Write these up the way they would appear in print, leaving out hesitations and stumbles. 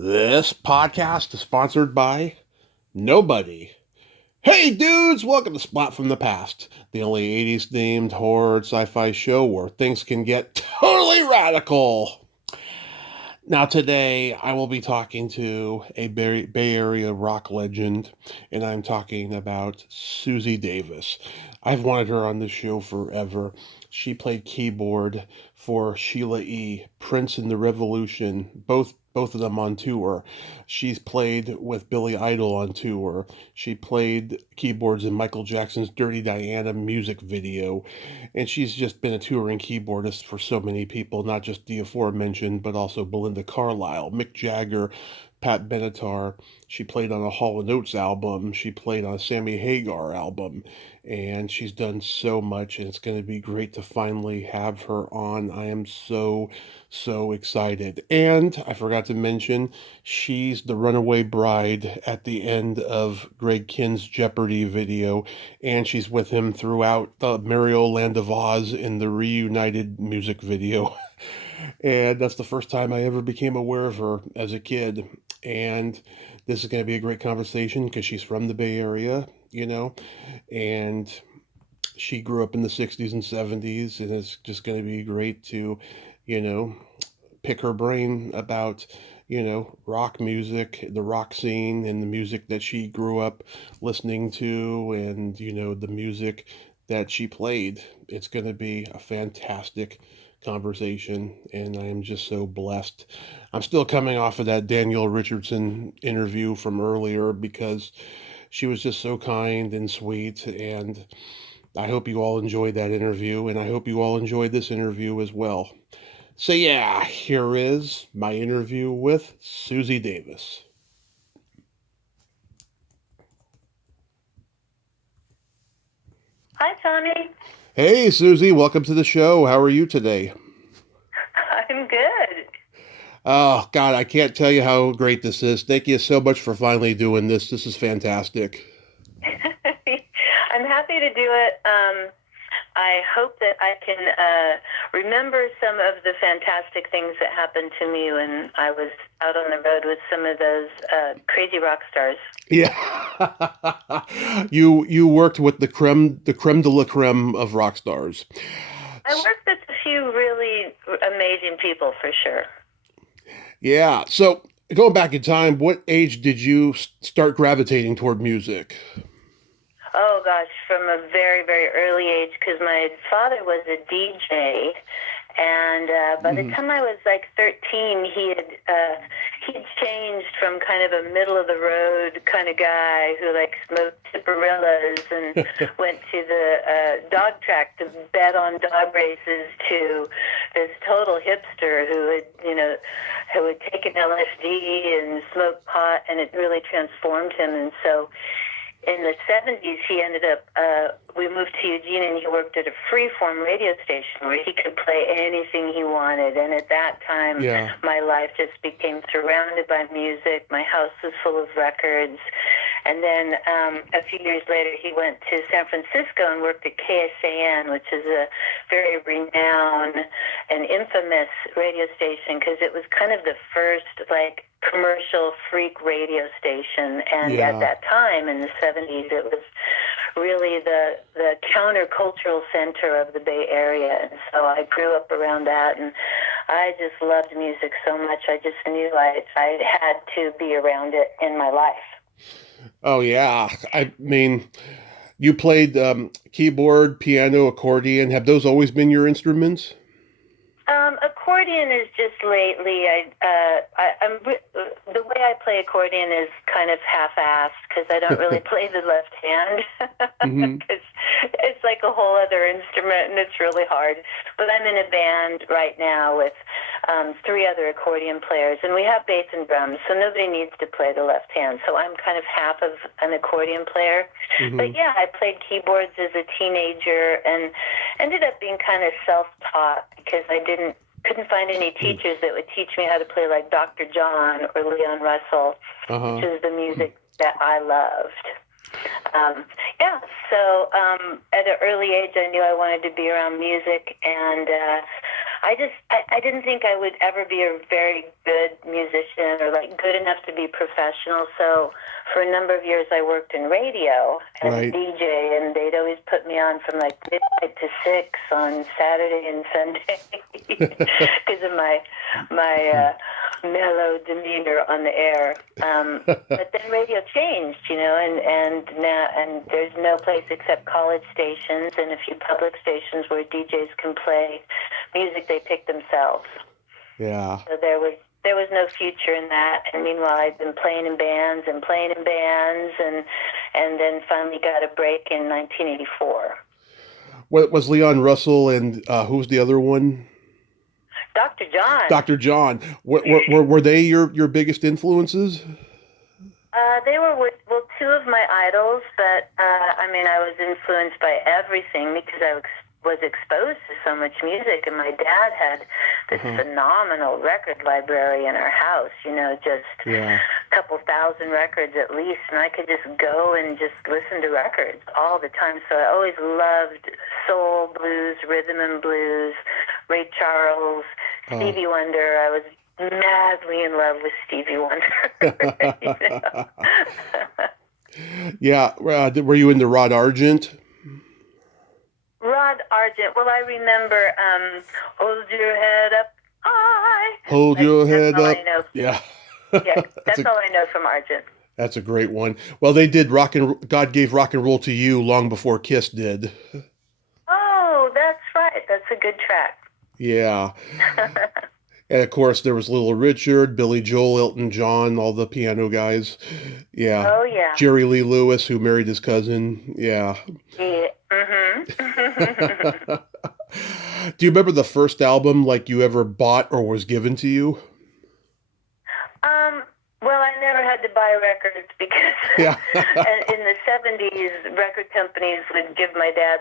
This podcast is sponsored by nobody. Hey dudes, welcome to Splat from the Past, the only 80s themed horror sci-fi show where things can get totally radical. Now today I will be talking to a Bay Area rock legend, and I'm talking about Susie Davis. I've wanted her on the show forever. She played keyboard for Sheila E, Prince and the Revolution, both of them on tour. She's played with Billy Idol on tour. She played keyboards in Michael Jackson's Dirty Diana music video. And she's just been a touring keyboardist for so many people, not just the aforementioned, but also Belinda Carlisle, Mick Jagger, Pat Benatar. She played on a Hall & Oates album. She played on a Sammy Hagar album. And she's done so much, and it's going to be great to finally have her on. I am so excited. And I forgot to mention, she's the Runaway Bride at the end of Greg Kihn's Jeopardy video, and she's with him throughout the Mario Land of Oz in the Reunited music video. And that's the first time I ever became aware of her as a kid. And this is going to be a great conversation because she's from the Bay Area, and she grew up in the 60s and 70s, and it's just going to be great to, you know, pick her brain about, rock music, the rock scene, and the music that she grew up listening to, and, the music that she played. It's going to be a fantastic conversation, and I am just so blessed. I'm still coming off of that Daniel Richardson interview from earlier because she was just so kind and sweet, and I hope you all enjoyed that interview, and I hope you all enjoyed this interview as well. So yeah, here is my interview with Susie Davis. Hi, Tommy. Hey Susie, welcome to the show. How are you today? I'm good. Oh God, I can't tell you how great this is. Thank you so much for finally doing this. This is fantastic. I'm happy to do it. I hope that I can remember some of the fantastic things that happened to me when I was out on the road with some of those crazy rock stars. Yeah, you worked with the creme de la creme of rock stars. I worked with a few really amazing people, for sure. Yeah. So going back in time, what age did you start gravitating toward music? Oh gosh, from a very, very early age, because my father was a DJ, and by the Hmm. time I was like 13, he'd changed from kind of a middle of the road kind of guy who like smoked cigarillas and went to the dog track to bet on dog races to this total hipster who had taken LSD and smoked pot, and it really transformed him. And so in the 70s, he ended up, we moved to Eugene, and he worked at a freeform radio station where he could play anything he wanted. And at that time, Yeah. my life just became surrounded by music. My house was full of records. And then a few years later, he went to San Francisco and worked at KSAN, which is a very renowned and infamous radio station because it was kind of the first, like, commercial freak radio station, and at Yeah. that time in the 70s it was really the countercultural center of the Bay Area, and so I grew up around that, and I just loved music so much. I just knew I had to be around it in my life. Oh yeah. I mean, you played keyboard, piano, accordion. Have those always been your instruments? Accordion is just lately. The way I play accordion is kind of half-assed because I don't really play the left hand Hmm. because it's like a whole other instrument and it's really hard. But I'm in a band right now with three other accordion players, and we have bass and drums, so nobody needs to play the left hand. So I'm kind of half of an accordion player. Hmm. But yeah, I played keyboards as a teenager and ended up being kind of self-taught because I couldn't find any teachers that would teach me how to play like Dr. John or Leon Russell, which Uh-huh. is the music that I loved. Yeah, so at an early age, I knew I wanted to be around music, and I didn't think I would ever be a very good musician or like good enough to be professional, so for a number of years I worked in radio as a DJ, and they'd always put me on from like midnight to 6 on Saturday and Sunday because of my mellow demeanor on the air. But then radio changed, and there's no place except college stations and a few public stations where DJs can play music they pick themselves. Yeah. So there was no future in that. And meanwhile, I'd been playing in bands, and then finally got a break in 1984. What was Leon Russell and who's the other one? Dr. John. Dr. John. Were they your biggest influences? They were, two of my idols, but I was influenced by everything because I was exposed to so much music, and my dad had this phenomenal record library in our house, just a couple thousand records at least, and I could just go and just listen to records all the time. So I always loved soul, blues, rhythm and blues, Ray Charles, Stevie Wonder. I was madly in love with Stevie Wonder. Yeah. Were you into Rod Argent? Rod Argent. Well, I remember Hold Your Head Up High. Hold Your Head Up. I know. Yeah. Yeah, that's all I know from Argent. That's a great one. Well, they did God Gave Rock and Roll to You long before Kiss did. Oh, that's right. That's a good track. Yeah. And of course, there was Little Richard, Billy Joel, Elton John, all the piano guys. Yeah. Oh, yeah. Jerry Lee Lewis, who married his cousin. Yeah. Yeah. Do you remember the first album like you ever bought or was given to you? Well, I never had to buy records because in the 70s, record companies would give my dad,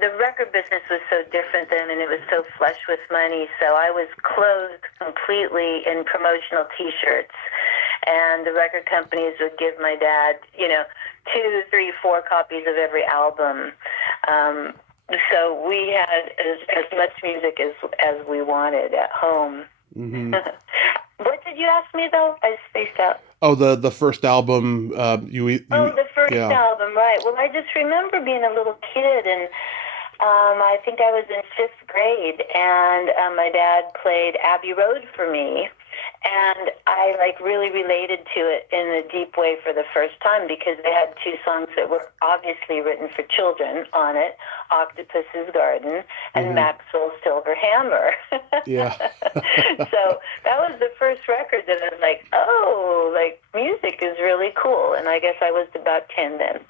the record business was so different then, and it was so flush with money, so I was clothed completely in promotional T-shirts, and the record companies would give my dad, 2, 3, 4 copies of every album. So we had as much music as we wanted at home. Mm-hmm. What did you ask me, though? I spaced out. Oh, the first album. The first album, right. Well, I just remember being a little kid, and I think I was in 5th grade, and my dad played Abbey Road for me, and I really related to it in a deep way for the first time because they had 2 songs that were obviously written for children on it, Octopus's Garden and Maxwell's Silver Hammer. Yeah. So that was the first record that I was music is really cool, and I guess I was about 10 then.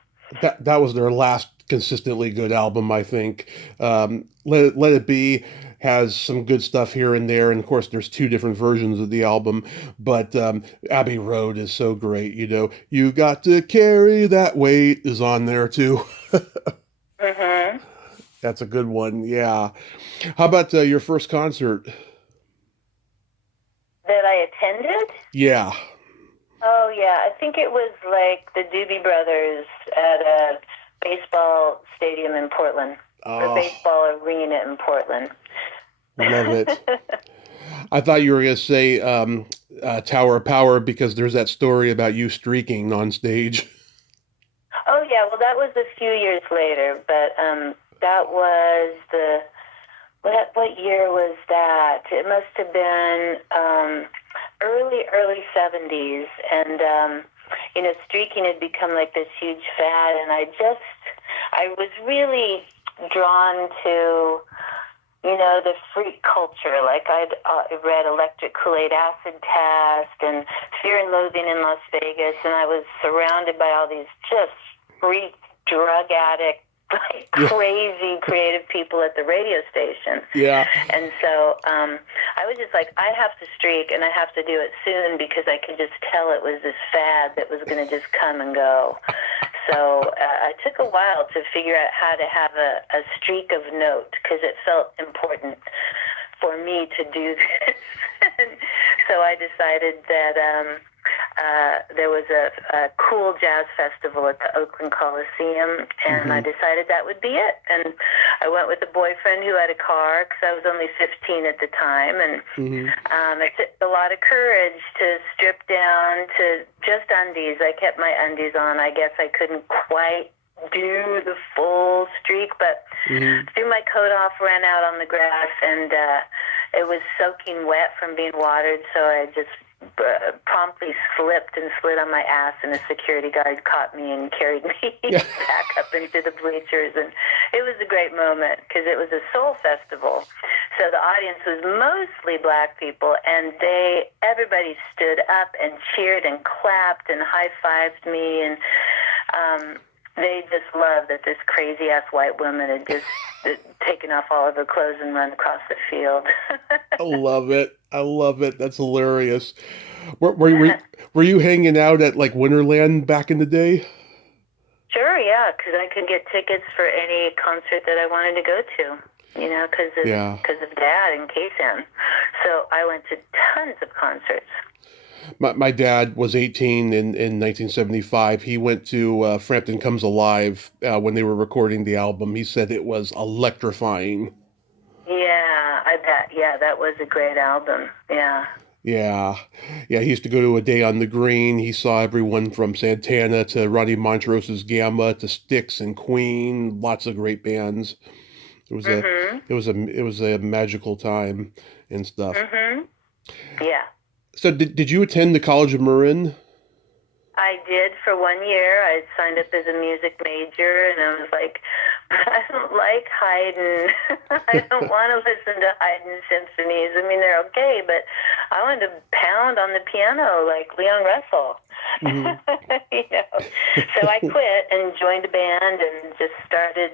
That was their last consistently good album, I think. Let It Be has some good stuff here and there, and of course there's 2 different versions of the album, but Abbey Road is so great. You Got to Carry That Weight is on there too. That's a good one. Yeah. How about your first concert that I attended? Yeah. Oh yeah, I think it was the Doobie Brothers at a baseball stadium in Portland, or baseball arena in Portland. Love it. I thought you were going to say Tower of Power because there's that story about you streaking on stage. Oh yeah, well that was a few years later, but that was what year was that? It must have been early 70s, and streaking had become this huge fad, and I was really drawn to the freak culture. I'd read Electric Kool-Aid Acid Test and Fear and Loathing in Las Vegas, and I was surrounded by all these just freak drug addict crazy creative people at the radio station. Yeah. And so I was just I have to streak, and I have to do it soon because I could just tell it was this fad that was going to just come and go. So I took a while to figure out how to have a streak of note because it felt important for me to do this. So I decided that there was a cool jazz festival at the Oakland Coliseum, and I decided that would be it. And I I went with a boyfriend who had a car because I was only 15 at the time, and it took a lot of courage to strip down to just undies. I kept my undies on. I guess I couldn't quite do the full streak, but threw my coat off, ran out on the grass, and it was soaking wet from being watered, so I just promptly slipped and slid on my ass, and a security guard caught me and carried me back up into the bleachers. And it was a great moment because it was a soul festival, so the audience was mostly black people, and everybody stood up and cheered and clapped and high-fived me, and they just loved that this crazy-ass white woman had just taken off all of her clothes and run across the field. I love it. I love it. That's hilarious. Were you hanging out at like Winterland back in the day? Sure, yeah, because I could get tickets for any concert that I wanted to go to, you know, because of Dad and Kaysen. So I went to tons of concerts. My dad was 18 in 1975. He went to Frampton Comes Alive when they were recording the album. He said it was electrifying. Yeah, I bet. Yeah, that was a great album. Yeah. Yeah. He used to go to A Day on the Green. He saw everyone from Santana to Ronnie Montrose's Gamma to Styx and Queen. Lots of great bands. It was a magical time and stuff. Yeah. So did you attend the College of Marin? I did for 1 year. I signed up as a music major, and I was like, I don't like Haydn. I don't want to listen to Haydn symphonies. I mean, they're okay, but I want to pound on the piano like Leon Russell. You know? So I quit and joined a band and just started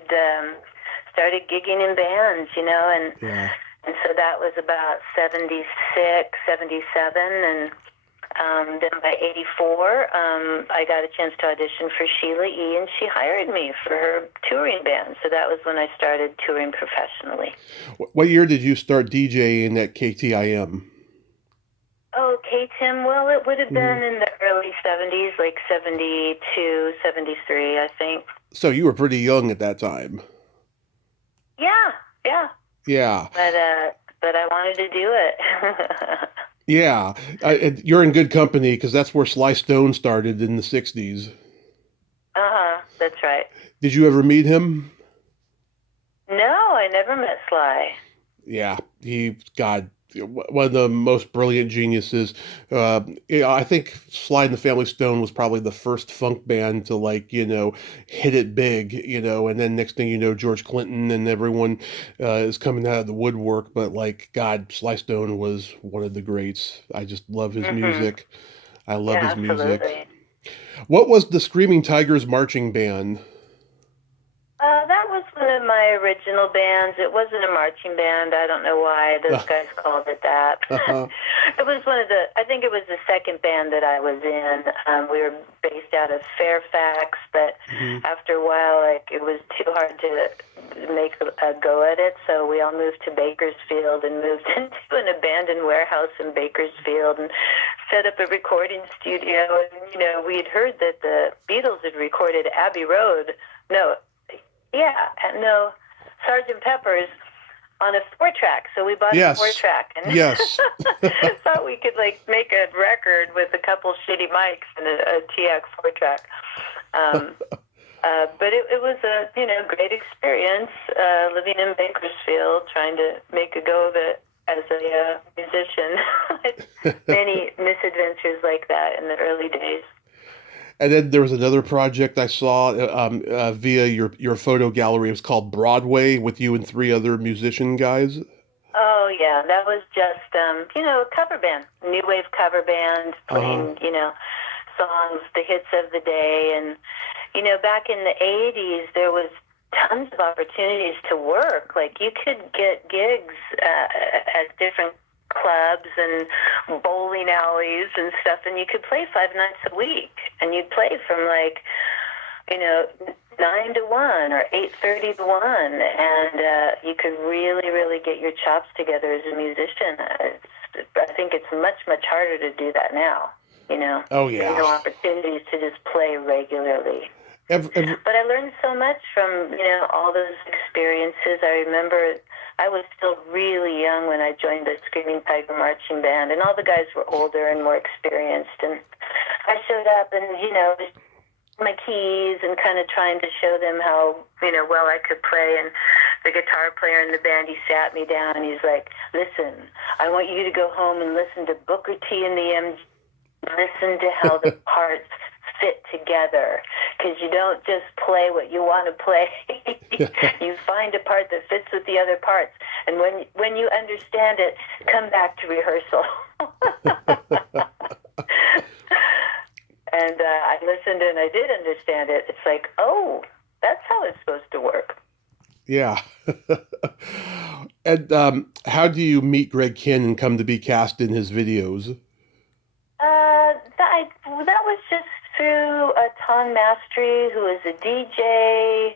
gigging in bands, you know, and so that was about 76, 77, and then by 84, I got a chance to audition for Sheila E, and she hired me for her touring band. So that was when I started touring professionally. What year did you start DJing at KTIM? Oh, K-Tim, well, it would have been in the early 70s, like 72, 73, I think. So you were pretty young at that time. Yeah. Yeah. But I wanted to do it. Yeah. You're in good company because that's where Sly Stone started in the 60s. That's right. Did you ever meet him? No, I never met Sly. Yeah. One of the most brilliant geniuses. I think Sly and the Family Stone was probably the first funk band to hit it big, and then next thing you know, George Clinton and everyone is coming out of the woodwork. But Sly Stone was one of the greats. I just love his music. I love his music. Absolutely. What was the Screaming Tigers marching band? That was one of my original bands. It wasn't a marching band. I don't know why those guys called it that. It was I think it was the second band that I was in. We were based out of Fairfax, but after a while, it was too hard to make a go at it, so we all moved to Bakersfield and moved into an abandoned warehouse in Bakersfield and set up a recording studio. And, we had heard that the Beatles had recorded Abbey Road. Sgt. Pepper's on a 4-track. So we bought a 4-track and thought we could make a record with a couple shitty mics and a TX 4-track. But it was a great experience living in Bakersfield, trying to make a go of it as a musician. Many misadventures like that in the early days. And then there was another project I saw via your photo gallery. It was called Broadway with you and 3 other musician guys. Oh, yeah. That was just, a cover band, new wave cover band, playing, songs, the hits of the day. And, back in the 80s, there was tons of opportunities to work. You could get gigs at different clubs and bowling alleys and stuff, and you could play 5 nights a week, and you'd play from 9 to 1 or 8:30 to 1, and you could really, really get your chops together as a musician. I think it's much, much harder to do that now. Oh yeah. There's no opportunities to just play regularly. But I learned so much from, all those experiences. I remember I was still really young when I joined the Screaming Tiger Marching Band, and all the guys were older and more experienced. And I showed up and, my keys and kind of trying to show them how, well I could play. And the guitar player in the band, he sat me down and he's like, listen, I want you to go home and listen to Booker T and the MG. Listen to how the parts fit together, because you don't just play what you want to play. You find a part that fits with the other parts, and when you understand it, come back to rehearsal. And I listened and I did understand it. It's like, oh, that's how it's supposed to work. Yeah. And how do you meet Greg Kihn and come to be cast in his videos? That was just through Tom Mastery, who is a DJ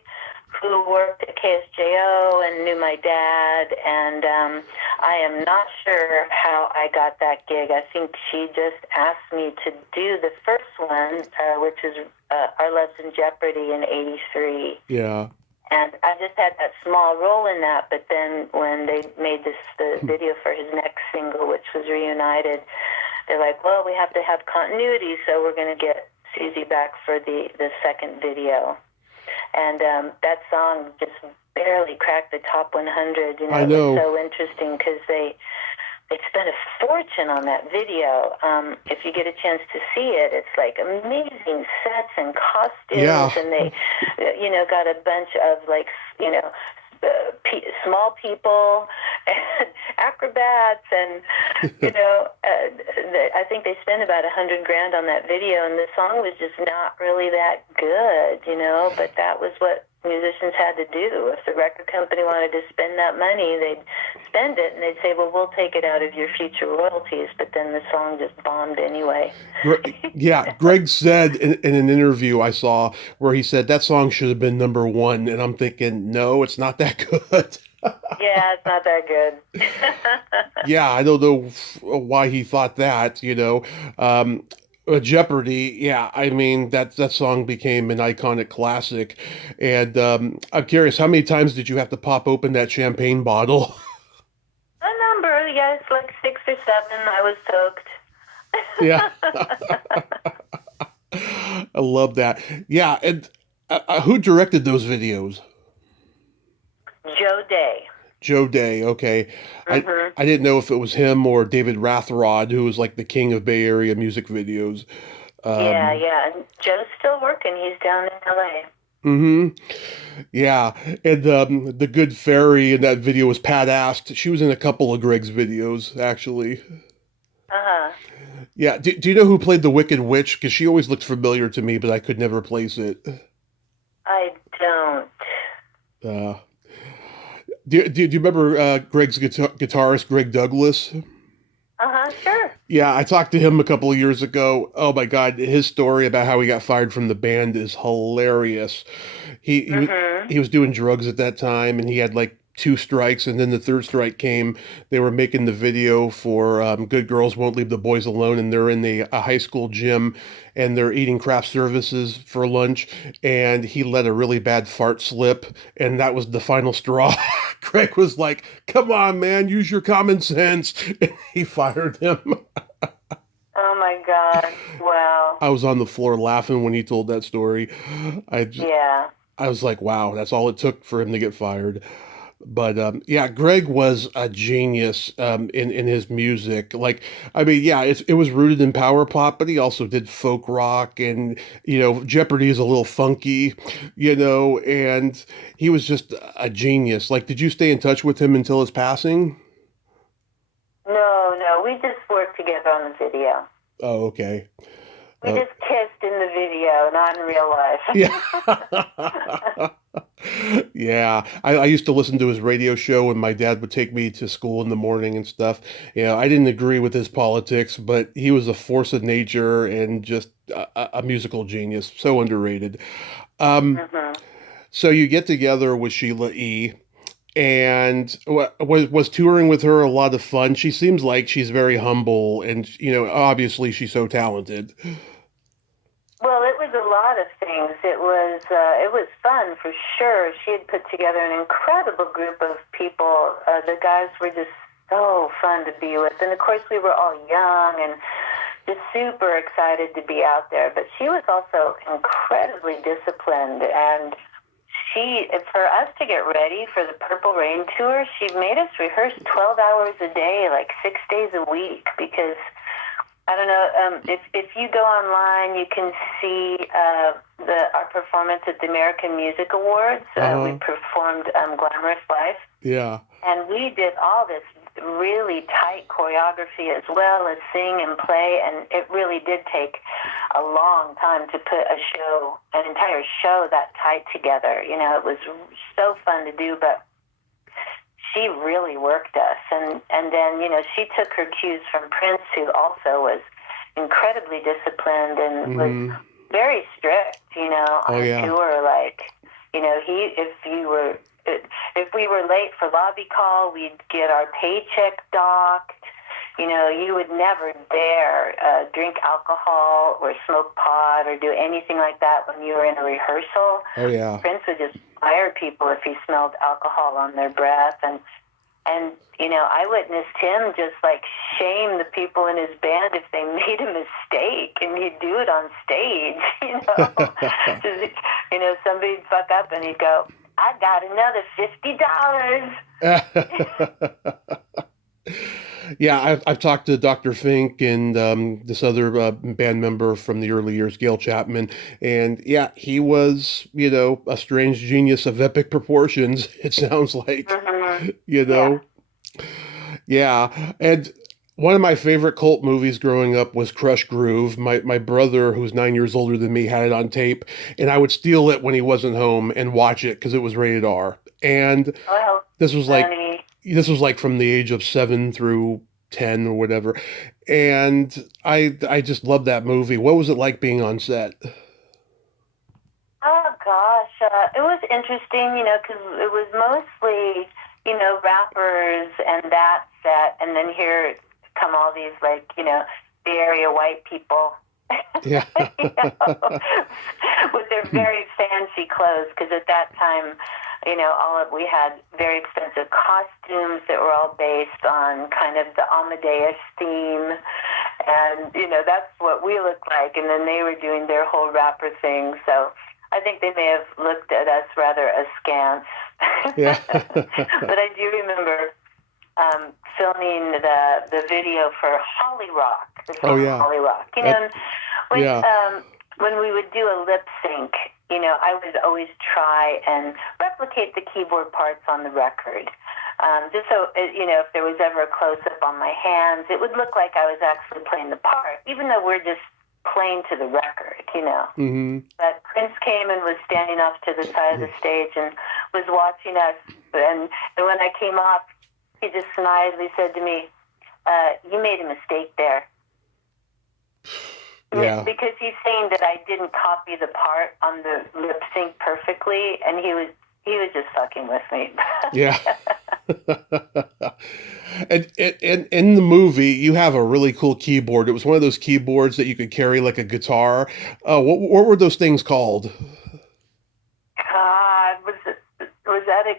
who worked at KSJO and knew my dad. And I am not sure how I got that gig. I think she just asked me to do the first one, which is Our Loves in Jeopardy in '83. Yeah. And I just had that small role in that, but then when they made the video for his next single, which was Reunited, they're like, well, we have to have continuity, so we're going to get Susie back for the second video. And that song just barely cracked the top 100. I know. It was so interesting because they spent a fortune on that video. If you get a chance to see it, it's like amazing sets and costumes. Yeah. And they, got a bunch of small people and acrobats, and I think they spent about $100,000 on that video, and the song was just not really that good, but that was what musicians had to do. If the record company wanted to spend that money, they'd spend it, and they'd say, well, we'll take it out of your future royalties, but then the song just bombed anyway. Yeah, Greg said in an interview I saw where he said that song should have been number one, and I'm thinking, no, it's not that good. Yeah, it's not that good. Yeah, I don't know why he thought that, Jeopardy, yeah, I mean, that song became an iconic classic. And I'm curious, how many times did you have to pop open that champagne bottle? A number, yes, like 6 or 7. I was soaked. Yeah. I love that. Yeah, and who directed those videos? Joe Day. Joe Day, okay. Mm-hmm. I didn't know if it was him or David Rathrod, who was like the king of Bay Area music videos. Yeah. And Joe's still working. He's down in LA. Mm-hmm. Yeah. And the good fairy in that video was Pat Ast. She was in a couple of Greg's videos, actually. Uh-huh. Yeah. Do you know who played the Wicked Witch? Because she always looked familiar to me, but I could never place it. I don't. Do you remember Greg's guitarist, Greg Douglas? Uh-huh, sure. Yeah, I talked to him a couple of years ago. Oh my God, his story about how he got fired from the band is hilarious. He was doing drugs at that time, and he had like 2 strikes, and then the 3rd strike came. They were making the video for Good Girls Won't Leave the Boys Alone, and they're in a high school gym, and they're eating craft services for lunch, and he let a really bad fart slip, and that was the final straw. Greg was like, come on, man, use your common sense. And he fired him. Oh, my God. Wow. I was on the floor laughing when he told that story. I was like, wow, that's all it took for him to get fired. But yeah, Greg was a genius in his music. Like, I mean, yeah, it was rooted in power pop, but he also did folk rock, and Jeopardy is a little funky, and he was just a genius. Like, did you stay in touch with him until his passing? No, we just worked together on the video. Oh, okay. We just kissed in the video, not in real life. Yeah. Yeah. I used to listen to his radio show when my dad would take me to school in the morning and stuff. I didn't agree with his politics, but he was a force of nature and just a musical genius. So underrated. So you get together with Sheila E. And was touring with her a lot of fun? She seems like she's very humble, and obviously she's so talented. Well, it was a lot of things. It was fun for sure. She had put together an incredible group of people. The guys were just so fun to be with, and of course we were all young and just super excited to be out there. But she was also incredibly disciplined, and for us to get ready for the Purple Rain tour, she made us rehearse 12 hours a day, like 6 days a week, because I don't know, if you go online, you can see our performance at the American Music Awards. We performed Glamorous Life. Yeah. And we did all this really tight choreography as well as sing and play, and it really did take a long time to put an entire show that tight together. You know, it was so fun to do, but she really worked us. And then, you know, she took her cues from Prince, who also was incredibly disciplined and was very strict, you know, on tour. Like, you know, if we were late for lobby call, we'd get our paycheck docked. You know, you would never dare drink alcohol or smoke pot or do anything like that when you were in a rehearsal. Oh, yeah. Prince would just fire people if he smelled alcohol on their breath. And you know, I witnessed him just, like, shame the people in his band if they made a mistake, and he'd do it on stage, you know. Just, you know, somebody'd fuck up, and he'd go, I got another $50. Yeah, I've talked to Dr. Fink and this other band member from the early years, Gail Chapman, and yeah, he was, you know, a strange genius of epic proportions, it sounds like, you know. Yeah, and one of my favorite cult movies growing up was Crush Groove. My brother, who's 9 years older than me, had it on tape, and I would steal it when he wasn't home and watch it because it was rated R. And this was like from the age of 7 through 10 or whatever. And I just loved that movie. What was it like being on set? Oh gosh, it was interesting, you know, because it was mostly, you know, rappers and that set, and then here come all these, like, you know, Bay Area white people. Yeah. You know, with their very fancy clothes, because at that time, you know, we had very expensive costumes that were all based on kind of the Amadeus theme, and, you know, that's what we looked like, and then they were doing their whole rapper thing, so I think they may have looked at us rather askance. Yeah. But I do remember filming the video for Holly Rock, the song Holly Rock. You know, when we would do a lip sync, you know, I would always try and replicate the keyboard parts on the record. Just so, you know, if there was ever a close-up on my hands, it would look like I was actually playing the part, even though we're just playing to the record, you know. But Prince came and was standing off to the side of the stage and was watching us. And when I came off, he just smilingly said to me, you made a mistake there. Yeah. Because he's saying that I didn't copy the part on the lip sync perfectly, and he was just fucking with me. Yeah. And in the movie, you have a really cool keyboard. It was one of those keyboards that you could carry like a guitar. What were those things called? God, was that a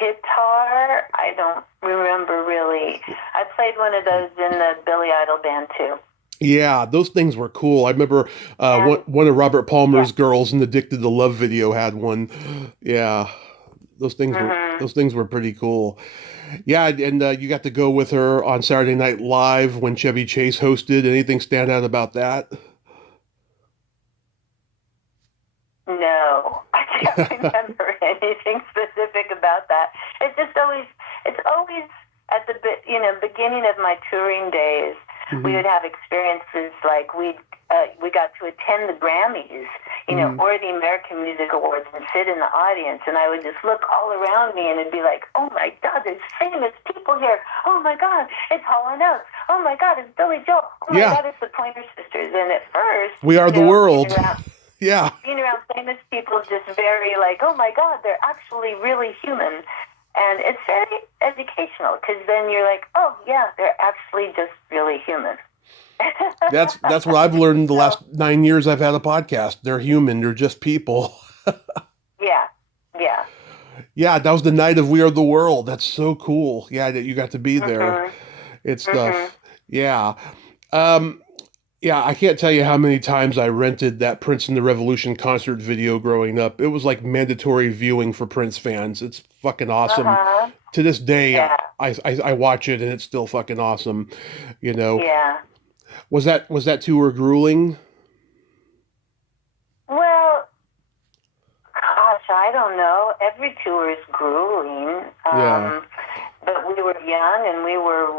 guitar? I don't remember really. I played one of those in the Billy Idol band too. Yeah, those things were cool. I remember one of Robert Palmer's girls in the Addicted to Love video had one. Yeah, those things were pretty cool. Yeah, and you got to go with her on Saturday Night Live when Chevy Chase hosted. Anything stand out about that? No, I can't remember anything specific about that. It's always at the beginning of my touring days. We would have experiences like we got to attend the Grammys, you know, or the American Music Awards and sit in the audience, and I would just look all around me and it'd be like, oh my God, there's famous people here. Oh my God, it's Hall & Oates. Oh my God, it's Billy Joel. Oh my God, it's the Pointer Sisters. And at first, we are the world. Being around famous people is just very like, oh my God, they're actually really human. And it's very educational because then you're like, oh, yeah, they're actually just really human. That's what I've learned the last 9 years I've had a podcast. They're human. They're just people. Yeah. Yeah. Yeah, that was the night of We Are the World. That's so cool. Yeah, that you got to be there. Mhm. It's Mhm. stuff. Yeah. Um, yeah, I can't tell you how many times I rented that Prince and the Revolution concert video growing up. It was like mandatory viewing for Prince fans. It's fucking awesome. Uh-huh. To this day, Yeah. I watch it and it's still fucking awesome. You know, Yeah. was that tour grueling? Well, gosh, I don't know. Every tour is grueling. Yeah. But we were young and we were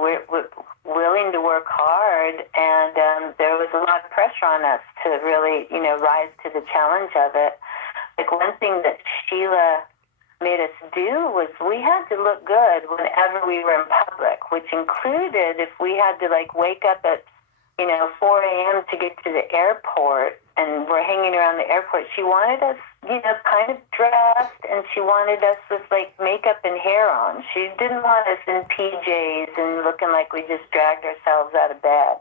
willing to work hard, and there was a lot of pressure on us to really, rise to the challenge of it. Like one thing that Sheila made us do was we had to look good whenever we were in public, which included if we had to wake up at 4 a.m. to get to the airport and we're hanging around the airport. She wanted us, kind of dressed, and she wanted us with makeup and hair on. She didn't want us in PJs and looking like we just dragged ourselves out of bed.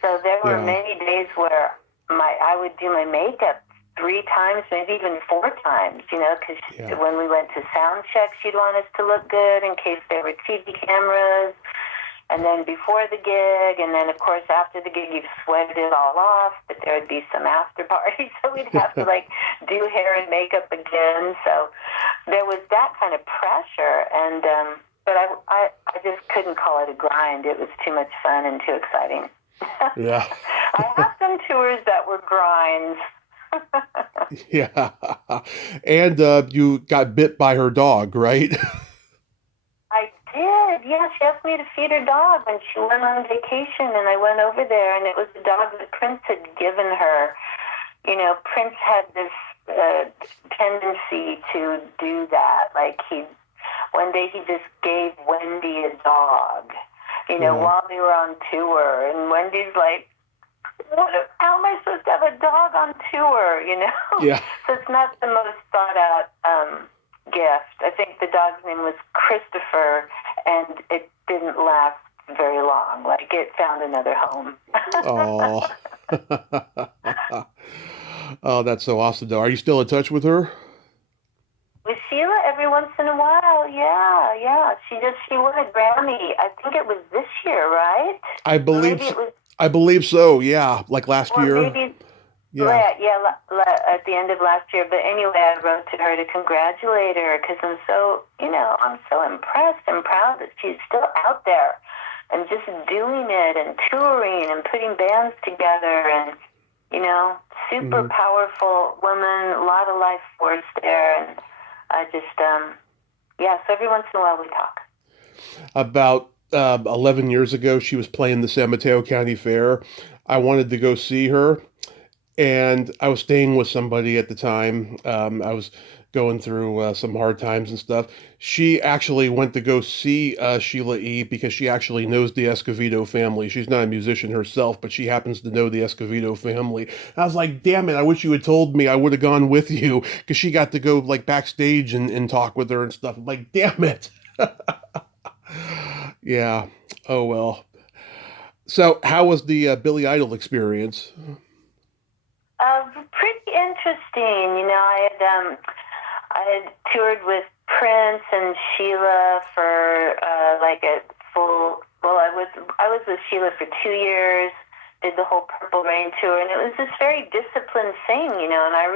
So there were many days where I would do my makeup 3 times, maybe even 4 times, because when we went to sound check, she'd want us to look good in case there were TV cameras. And then before the gig, and then, of course, after the gig, you've sweated it all off, but there would be some after party, so we'd have to, do hair and makeup again. So there was that kind of pressure, and but I just couldn't call it a grind. It was too much fun and too exciting. Yeah. I have some tours that were grinds. Yeah. And you got bit by her dog, right? I did. Yeah, she asked me to feed her dog when she went on vacation, and I went over there, and it was a dog that Prince had given her. Prince had this tendency to do that. One day he just gave Wendy a dog, while we were on tour, and Wendy's like, how am I supposed to have a dog on tour, Yeah. So it's not the most thought out gift. I think the dog's name was Christopher, and it didn't last very long. It found another home. Oh. Oh, that's so awesome, though. Are you still in touch with her? With Sheila, every once in a while, yeah. She won a Grammy. I think it was this year, right? I believe Maybe it was, I believe so. Yeah, like last year. Maybe Yeah. at the end of last year. But anyway, I wrote to her to congratulate her because I'm so impressed and proud that she's still out there and just doing it and touring and putting bands together and, super powerful woman, a lot of life force there. And I just, so every once in a while we talk. About 11 years ago, she was playing the San Mateo County Fair. I wanted to go see her, and I was staying with somebody at the time. I was going through some hard times and stuff. She actually went to go see Sheila E. because she actually knows the Escovedo family. She's not a musician herself, but she happens to know the Escovedo family. I was like, damn it, I wish you had told me. I would have gone with you, because she got to go backstage and talk with her and stuff. I'm like, damn it. Yeah. Oh, well. So how was the Billy Idol experience? Pretty interesting. I had toured with Prince and Sheila for a full. Well, I was with Sheila for 2 years. Did the whole Purple Rain tour, and it was this very disciplined thing, And I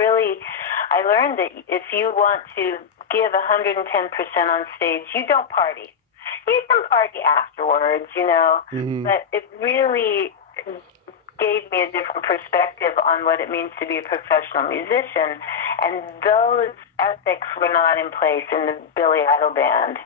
learned that if you want to give 110% on stage, you don't party. You can party afterwards, Mm-hmm. but it really gave me a different perspective on what it means to be a professional musician. And those ethics were not in place in the Billy Idol band,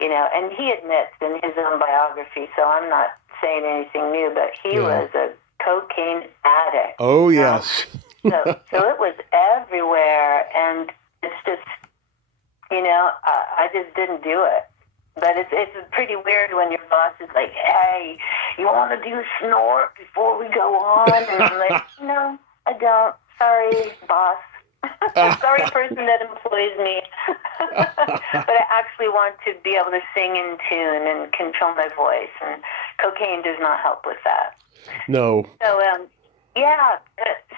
and he admits in his own biography, so I'm not saying anything new, but he was a cocaine addict. Oh, yes. So it was everywhere, and it's just, I just didn't do it. But it's pretty weird when your boss is like, hey, you want to do a snort before we go on? And I'm like, no, I don't. Sorry, boss. Sorry, person that employs me. But I actually want to be able to sing in tune and control my voice, and cocaine does not help with that. No. So, yeah.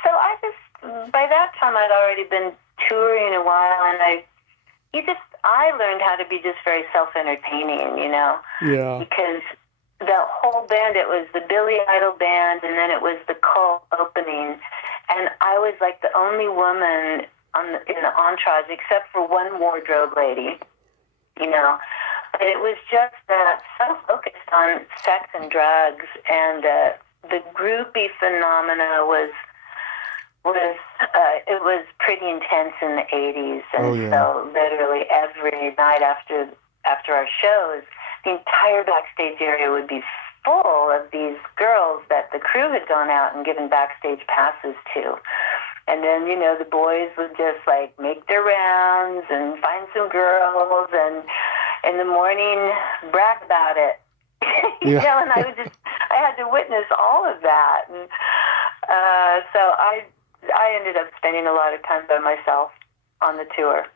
So I just, by that time, I'd already been touring a while, and I learned how to be just very self-entertaining, Yeah. because the whole band, it was the Billy Idol band, and then it was the Cult opening, and I was like the only woman in the entourage, except for one wardrobe lady, But it was just so focused on sex and drugs, and the groupie phenomena was it was pretty intense in the 80s, and so literally every night after our shows, the entire backstage area would be full of these girls that the crew had gone out and given backstage passes to. And then, the boys would just make their rounds and find some girls, and in the morning brag about it. And I had to witness all of that. And so I ended up spending a lot of time by myself on the tour.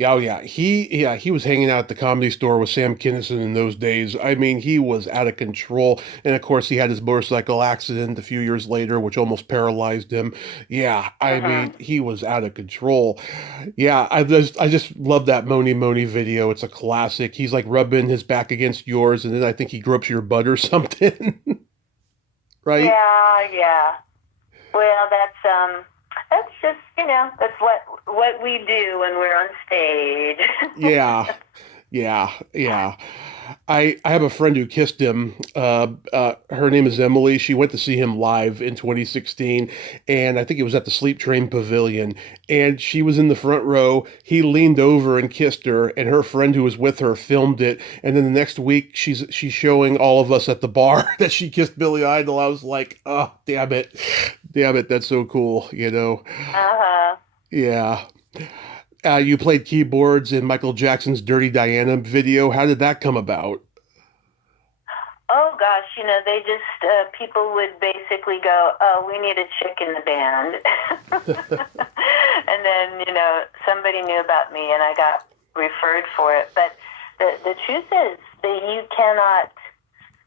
Oh yeah, he was hanging out at the Comedy Store with Sam Kinison in those days. I mean, he was out of control, and of course, he had his motorcycle accident a few years later, which almost paralyzed him. Yeah, I mean, he was out of control. Yeah, I just love that Moni Moni video. It's a classic. He's like rubbing his back against yours, and then I think he gropes your butt or something. Right? Yeah. Well, that's just, that's what we do when we're on stage. Yeah. I have a friend who kissed him. Her name is Emily. She went to see him live in 2016, and I think it was at the Sleep Train Pavilion. And she was in the front row. He leaned over and kissed her, and her friend who was with her filmed it. And then the next week, she's showing all of us at the bar that she kissed Billy Idol. I was like, oh, damn it, that's so cool, Yeah. You played keyboards in Michael Jackson's Dirty Diana video. How did that come about? Oh, gosh, they just, people would basically go, oh, we need a chick in the band. And then, somebody knew about me and I got referred for it. But the truth is that you cannot,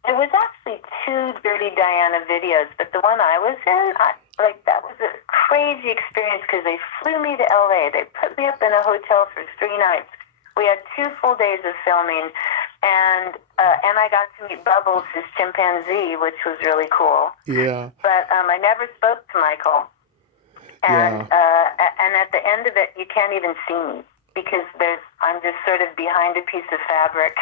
there was actually 2 Dirty Diana videos, but the one I was in, that was a crazy experience because they flew me to LA. They put me up in a hotel for 3 nights. We had 2 full days of filming, and I got to meet Bubbles, his chimpanzee, which was really cool. Yeah. But I never spoke to Michael. And and at the end of it, you can't even see me because I'm just sort of behind a piece of fabric.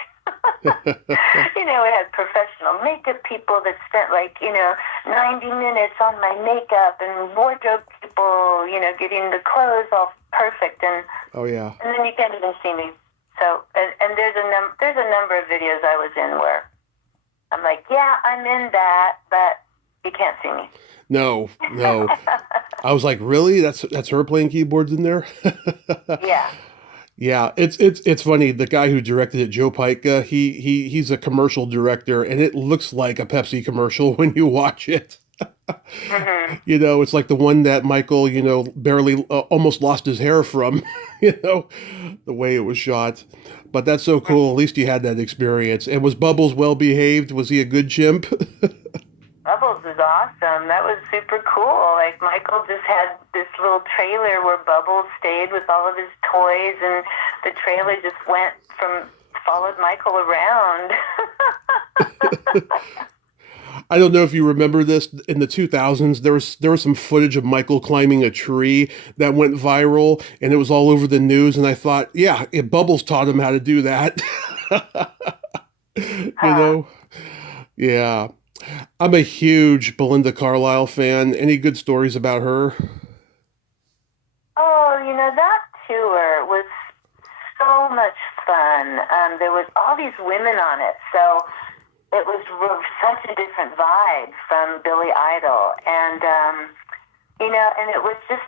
We had professional makeup people that spent 90 minutes on my makeup, and wardrobe people, getting the clothes all perfect, and and then you can't even see me. So and there's a number of videos I was in where I'm like, yeah, I'm in that, but you can't see me. No. I was like, really? That's her playing keyboards in there? Yeah. Yeah, it's funny. The guy who directed it, Joe Pica, he's a commercial director, and it looks like a Pepsi commercial when you watch it. It's like the one that Michael, barely almost lost his hair from, the way it was shot. But that's so cool. At least you had that experience. And was Bubbles well behaved? Was he a good chimp? Bubbles was awesome. That was super cool. Michael just had this little trailer where Bubbles stayed with all of his toys, and the trailer just followed Michael around. I don't know if you remember this. In the 2000s, there was some footage of Michael climbing a tree that went viral, and it was all over the news. And I thought, yeah, if Bubbles taught him how to do that. Yeah. I'm a huge Belinda Carlisle fan. Any good stories about her? Oh, that tour was so much fun. There was all these women on it, so it was such a different vibe from Billy Idol. And, and it was just,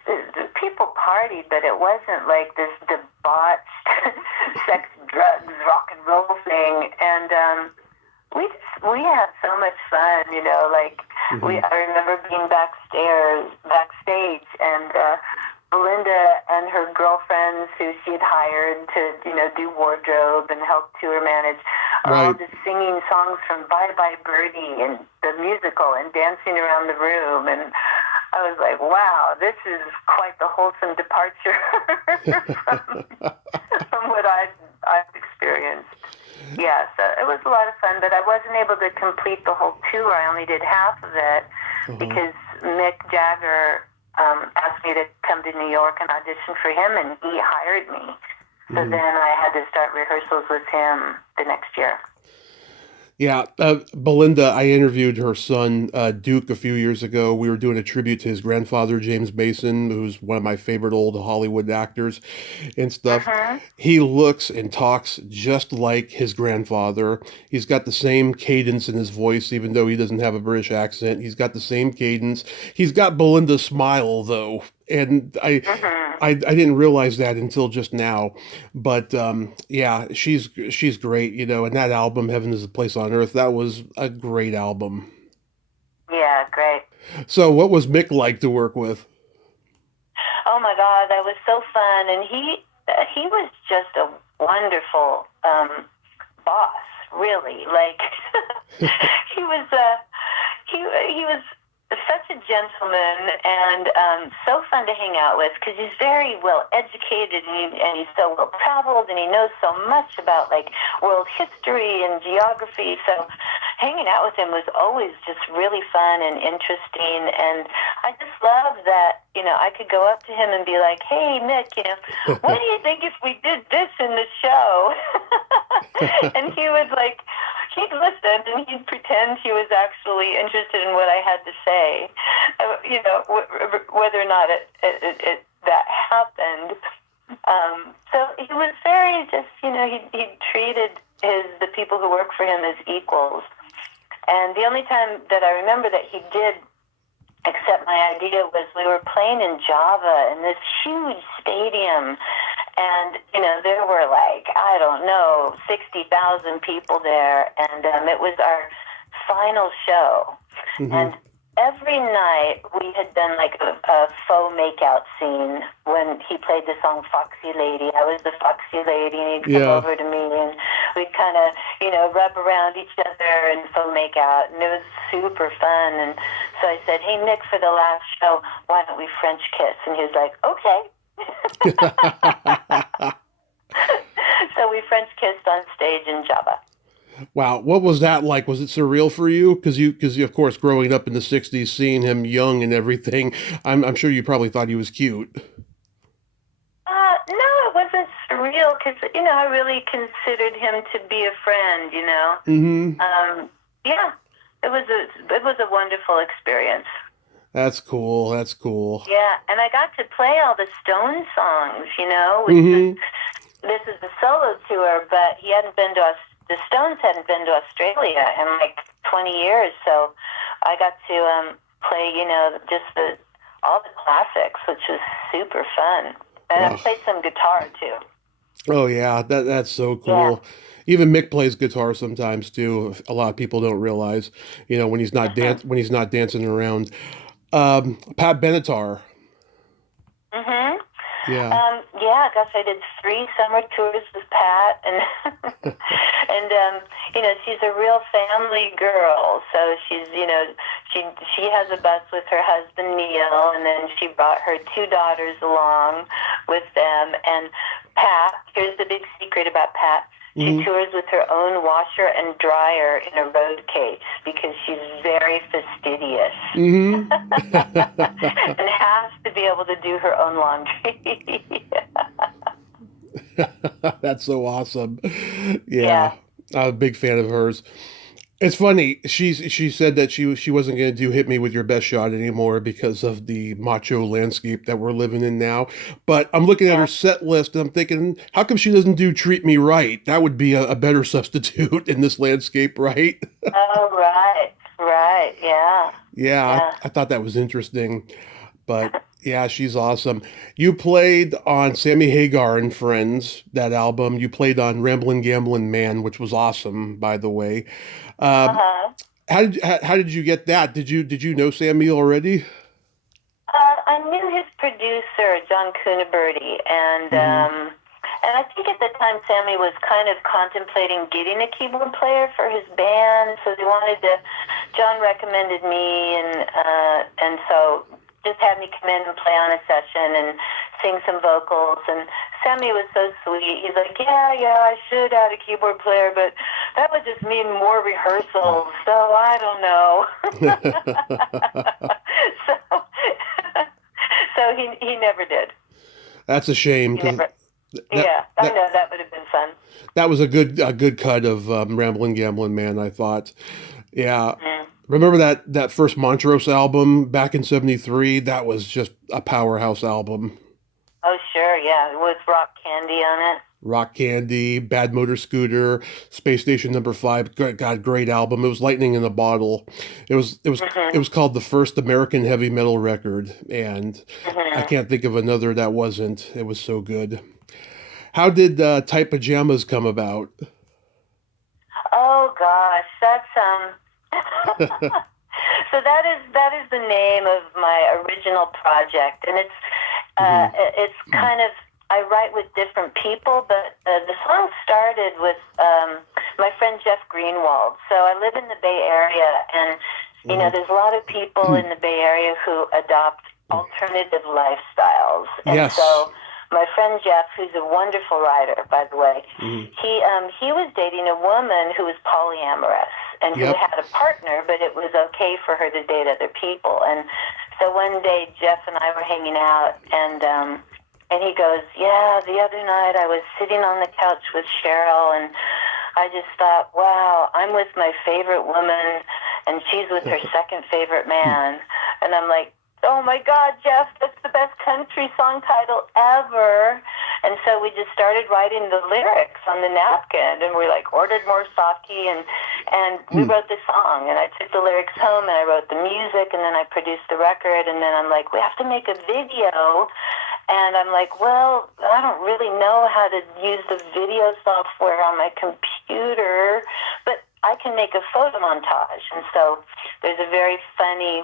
people partied, but it wasn't like this debauched sex, drugs, rock and roll thing. And we had so much fun, I remember being backstage, and Belinda hired to, do wardrobe and help tour manage, are all just singing songs from Bye Bye Birdie and the musical and dancing around the room. And I was like, wow, this is quite the wholesome departure from what I've experienced. Yeah, so it was a lot of fun, but I wasn't able to complete the whole tour. I only did half of it because Mick Jagger asked me to come to New York and audition for him, and he hired me. So then I had to start rehearsals with him the next year. Yeah, Belinda, I interviewed her son, Duke, a few years ago. We were doing a tribute to his grandfather, James Mason, who's one of my favorite old Hollywood actors and stuff. He looks and talks just like his grandfather. He's got the same cadence in his voice, even though he doesn't have a British accent. He's got the same cadence. He's got Belinda's smile, though. And I didn't realize that until just now, but yeah, she's great, and that album, Heaven is a Place on Earth, that was a great album. Yeah, great. So what was Mick like to work with? Oh my God, that was so fun, and he was just a wonderful boss, really. Like he was such a gentleman and so fun to hang out with because he's very well educated and he's so well traveled and he knows so much about like world history and geography. So hanging out with him was always just really fun and interesting. And I just love that, I could go up to him and be like, hey, Mick, what do you think if we did this in the show? And he would he'd listen and he'd pretend he was actually interested in what I had to say, whether or not that happened. So he was very just, he treated the people who work for him as equals. And the only time that I remember that he did accept my idea was we were playing in Java in this huge stadium. And, there were 60,000 people there. And it was our final show. And every night we had done a faux makeout scene when he played the song Foxy Lady. I was the Foxy Lady and he'd come over to me and we'd kind of, rub around each other and faux make out. And it was super fun. And so I said, hey, Mick, for the last show, why don't we French kiss? And he was like, okay. So we French kissed on stage in Java. Wow, what was that like? Was it surreal for you? Because of course, growing up in the '60s, seeing him young and everything, I'm sure you probably thought he was cute. No, it wasn't surreal because I really considered him to be a friend. Yeah, it was a wonderful experience. That's cool. Yeah, and I got to play all the Stone songs. Which this is a solo tour, but the Stones hadn't been to Australia in 20 years, so I got to play, just all the classics, which was super fun. And I played some guitar too. Oh yeah, that's so cool. Yeah. Even Mick plays guitar sometimes too. A lot of people don't realize, when he's not dancing around. Pat Benatar. Yeah, gosh, I did 3 summer tours with Pat, and and she's a real family girl. So she's she has a bus with her husband Neil, and then she brought her 2 daughters along with them. And Pat, here's the big secret about Pat. She tours with her own washer and dryer in a road case because she's very fastidious and has to be able to do her own laundry. That's so awesome. Yeah. I'm a big fan of hers. It's funny. She said that she wasn't going to do "Hit Me with Your Best Shot" anymore because of the macho landscape that we're living in now. But I'm looking at her set list and I'm thinking, how come she doesn't do "Treat Me Right"? That would be a better substitute in this landscape, right? Oh, right, yeah. Yeah. I thought that was interesting, but. Yeah, she's awesome. You played on Sammy Hagar and Friends, that album. You played on Ramblin' Gamblin' Man, which was awesome, by the way. How did you get that? Did you know Sammy already? I knew his producer, John Cuniberti, and And I think at the time Sammy was kind of contemplating getting a keyboard player for his band, so they wanted to. John recommended me, and so just had me come in and play on a session and sing some vocals. And Sammy was so sweet. He's like, yeah, I should add a keyboard player, but that would just mean more rehearsals. So I don't know. so he never did. That's a shame. I know that would have been fun. That was a good cut of Ramblin' Gamblin' Man, I thought. Yeah. Mm. Remember that first Montrose album back in '73? That was just a powerhouse album. Oh, sure, yeah. With Rock Candy on it. Rock Candy, Bad Motor Scooter, Space Station Number 5. God, great album. It was lightning in a bottle. It was called the first American heavy metal record, and I can't think of another that wasn't. It was so good. How did Tight Pajamas come about? Oh gosh, that's so that is the name of my original project, and it's kind of, I write with different people, but the song started with my friend Jeff Greenwald. So I live in the Bay Area, and you know, there's a lot of people in the Bay Area who adopt alternative lifestyles, and so my friend Jeff, who's a wonderful writer, by the way, he was dating a woman who was polyamorous and who had a partner, but it was okay for her to date other people. And so one day Jeff and I were hanging out, and he goes, yeah, the other night I was sitting on the couch with Cheryl, and I just thought, wow, I'm with my favorite woman, and she's with her second favorite man. And I'm like, oh my God, Jeff, that's the best country song title ever. And so we just started writing the lyrics on the napkin, and we like ordered more sake, and we wrote the song. And I took the lyrics home, and I wrote the music, and then I produced the record. And then I'm like, we have to make a video. And I'm like, well, I don't really know how to use the video software on my computer, but I can make a photo montage. And so there's a very funny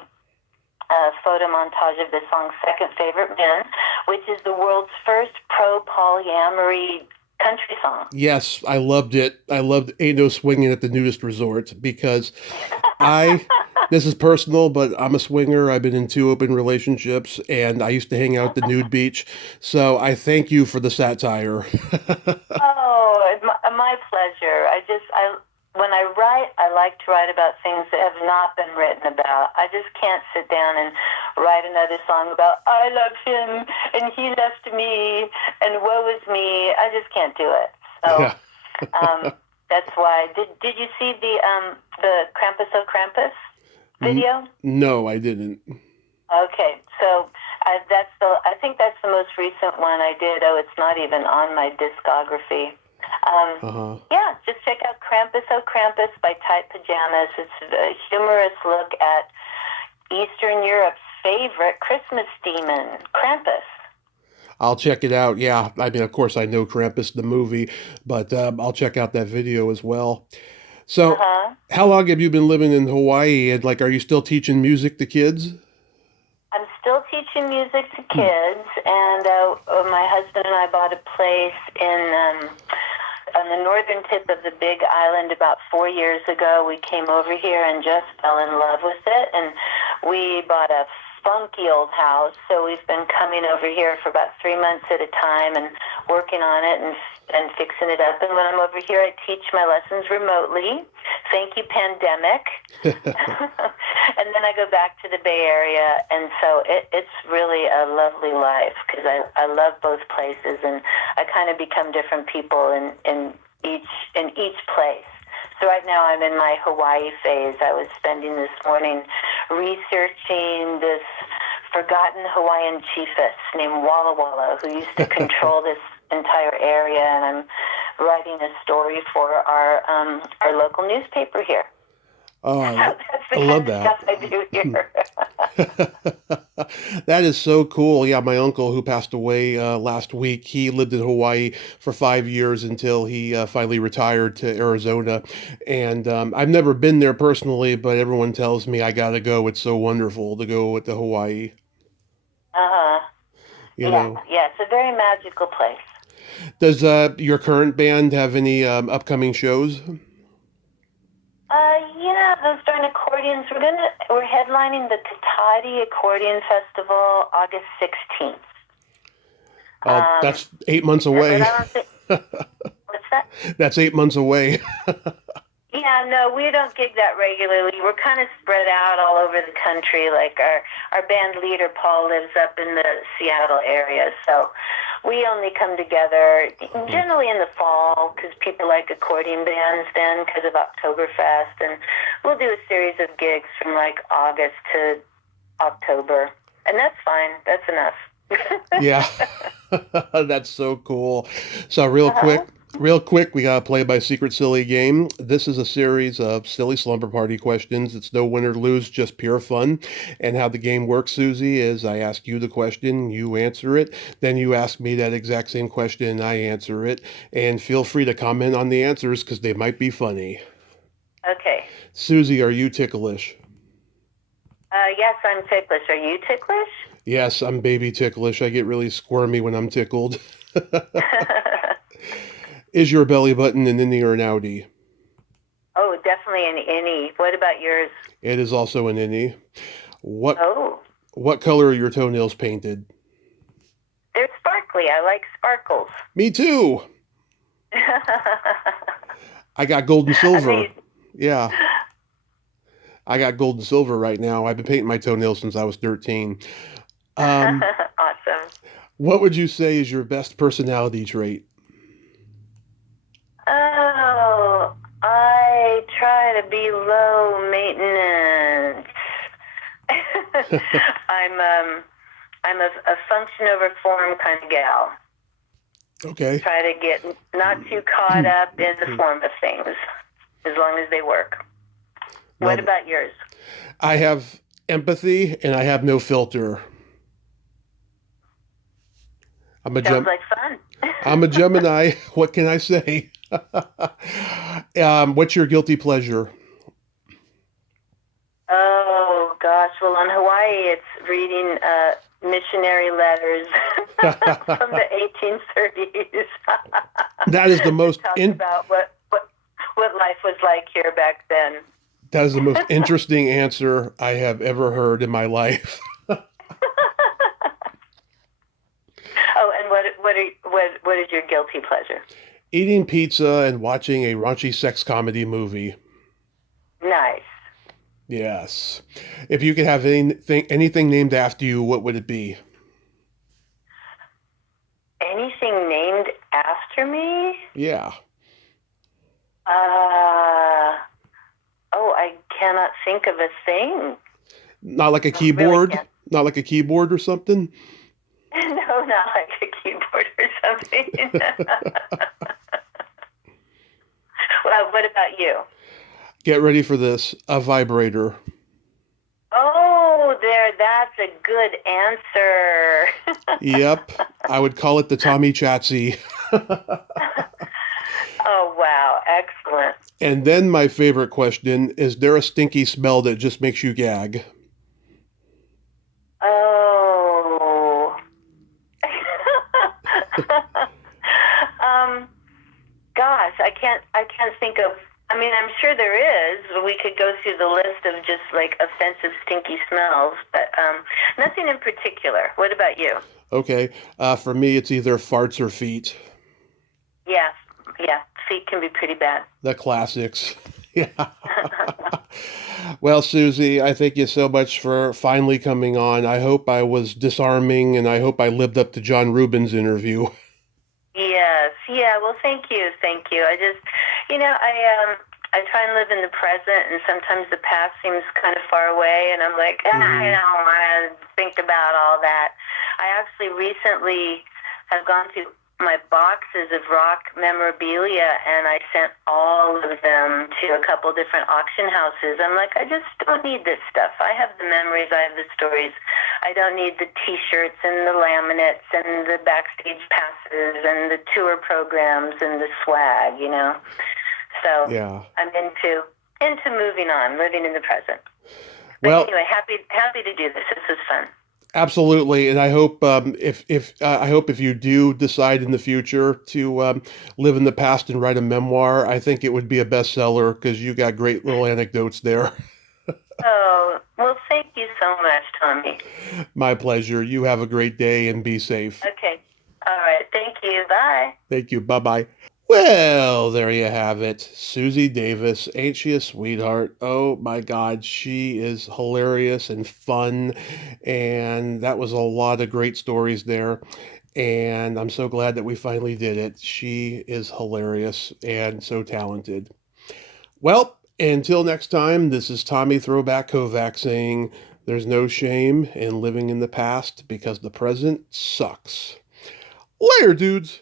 photo montage of the song Second Favorite Man, which is the world's first pro-polyamory country song. Yes, I loved it. I loved Ain't No Swinging at the Nudist Resort, because this is personal, but I'm a swinger. I've been in 2 open relationships, and I used to hang out at the nude beach. So I thank you for the satire. Oh, my pleasure. When I write, I like to write about things that have not been written about. I just can't sit down and write another song about I love him and he left me and woe is me. I just can't do it. So that's why. Did you see the Krampus O Krampus video? No, I didn't. Okay, so I think that's the most recent one I did. Oh, it's not even on my discography. Yeah, just check out Krampus O Krampus by Tight Pajamas. It's a humorous look at Eastern Europe's favorite Christmas demon, Krampus. I'll check it out. Yeah, I mean, of course, I know Krampus, the movie, but I'll check out that video as well. So, how long have you been living in Hawaii? And are you still teaching music to kids? I'm still teaching music to kids, and my husband and I bought a place on the northern tip of the Big Island about 4 years ago. We came over here and just fell in love with it, and we bought a funky old house, so we've been coming over here for about 3 months at a time and working on it and fixing it up. And when I'm over here, I teach my lessons remotely. Thank you, pandemic. And then I go back to the Bay Area, and so it's really a lovely life because I love both places, and I kind of become different people in each place. So right now I'm in my Hawaii phase. I was spending this morning researching this forgotten Hawaiian chiefess named Walla Walla, who used to control this entire area, and I'm writing a story for our local newspaper here. Oh, that's the I love that. Stuff I do here. That is so cool. Yeah, my uncle who passed away last week, he lived in Hawaii for 5 years until he finally retired to Arizona. And I've never been there personally, but everyone tells me I got to go. It's so wonderful to go to Hawaii. Yeah, it's a very magical place. Does your current band have any upcoming shows? Yeah, those darn accordions. We're headlining the Katati Accordion Festival August 16th. That's 8 months But away. I don't think, what's that? That's 8 months away. Yeah, no, we don't gig that regularly. We're kind of spread out all over the country. Like our band leader, Paul, lives up in the Seattle area. So we only come together generally in the fall because people like accordion bands then because of Oktoberfest. And we'll do a series of gigs from like August to October. And that's fine. That's enough. Yeah. That's so cool. So real quick, we got to play by secret silly game. This is a series of silly slumber party questions. It's no win or lose, just pure fun. And how the game works, Susie, is I ask you the question, you answer it, then you ask me that exact same question, and I answer it. And feel free to comment on the answers because they might be funny. Okay. Susie, are you ticklish? Yes, I'm ticklish. Are you ticklish? Yes, I'm baby ticklish. I get really squirmy when I'm tickled. Is your belly button an innie or an outie? Oh, definitely an innie. What about yours? It is also an innie. What Oh, what color are your toenails painted? they're sparkly. I like sparkles. Me too. I got gold and silver. Yeah, I got gold and silver right now. I've been painting my toenails since I was 13. Awesome. What would you say is your best personality trait? Oh, I try to be low maintenance. I'm a function over form kind of gal. Okay. Try to get not too caught up in the form of things, as long as they work. What about yours? I have empathy and I have no filter. Sounds like fun. I'm a Gemini. What can I say? What's your guilty pleasure? Oh gosh, well on Hawaii it's reading missionary letters from the 1830s. That is the most Talk about what life was like here back then. That is the most interesting answer I have ever heard in my life. Oh, and what is your guilty pleasure? Eating pizza and watching a raunchy sex comedy movie. Nice. Yes. If you could have anything named after you, what would it be? Anything named after me? Yeah. Oh, I cannot think of a thing. Not like a keyboard? Really Not like a keyboard or something? No, not like a keyboard or something. Well, what about you? Get ready for this. A vibrator. Oh, that's a good answer. Yep. I would call it the Tommy Chatsy. Oh, wow. Excellent. And then my favorite question, is there a stinky smell that just makes you gag? Oh. Gosh, I can't think of. I mean, I'm sure there is. We could go through the list of just like offensive, stinky smells, but nothing in particular. What about you? Okay. For me, it's either farts or feet. Yeah. Feet can be pretty bad. The classics. Yeah. Well, Susie, I thank you so much for finally coming on. I hope I was disarming and I hope I lived up to John Rubin's interview. Yes. Yeah. Well, thank you. I just, I try and live in the present, and sometimes the past seems kind of far away, and I'm like, I don't want to think about all that. I actually recently have gone through my boxes of rock memorabilia, and I sent all of them to a couple different auction houses. I'm like, I just don't need this stuff. I have the memories, I have the stories. I don't need the T-shirts and the laminates and the backstage passes and the tour programs and the swag, So yeah. I'm into moving on, living in the present. But anyway, happy to do this. This was fun. Absolutely, and I hope if you do decide in the future to live in the past and write a memoir, I think it would be a bestseller because you got great little anecdotes there. Oh, well, thank you so much, Tommy. My pleasure. You have a great day and be safe. Okay. All right. Thank you. Bye. Thank you. Bye bye. Well, there you have it. Susie Davis, ain't she a sweetheart? Oh my God, she is hilarious and fun. And that was a lot of great stories there. And I'm so glad that we finally did it. She is hilarious and so talented. Well, until next time, this is Tommy Throwback Kovac saying there's no shame in living in the past because the present sucks. Later, dudes.